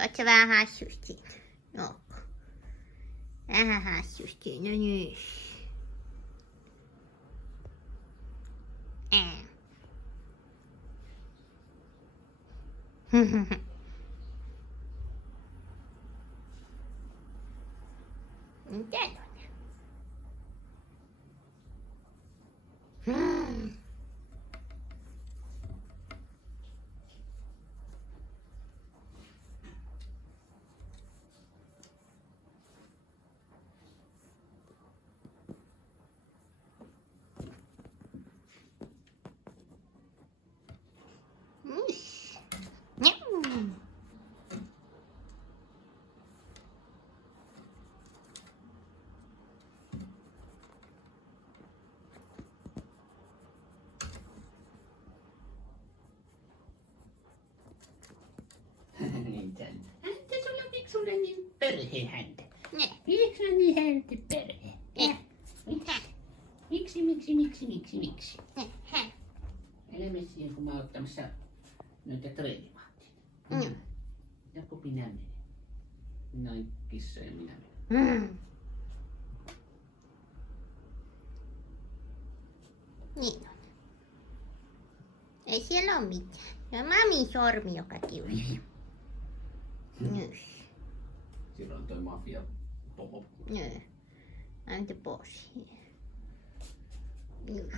Oot sä vähän hassusti? Ootko? Vähän hassusti, no niin. Mitä on? Häntä sulla, miksi sulle niin perhehäntä? Ne. Miksi on niin häntä perhe? Miksi? Elämessiin, kun mä oon ottamassa noita treenivahtia. Ja kun minä menen. Noin kissa ja minä menen. Niin on. Ei siellä ole mitään. Se on mamin sormi, joka kiusaa. Nys. Silloin on toi mafia popo. Nö. I'm the boss here. Nys.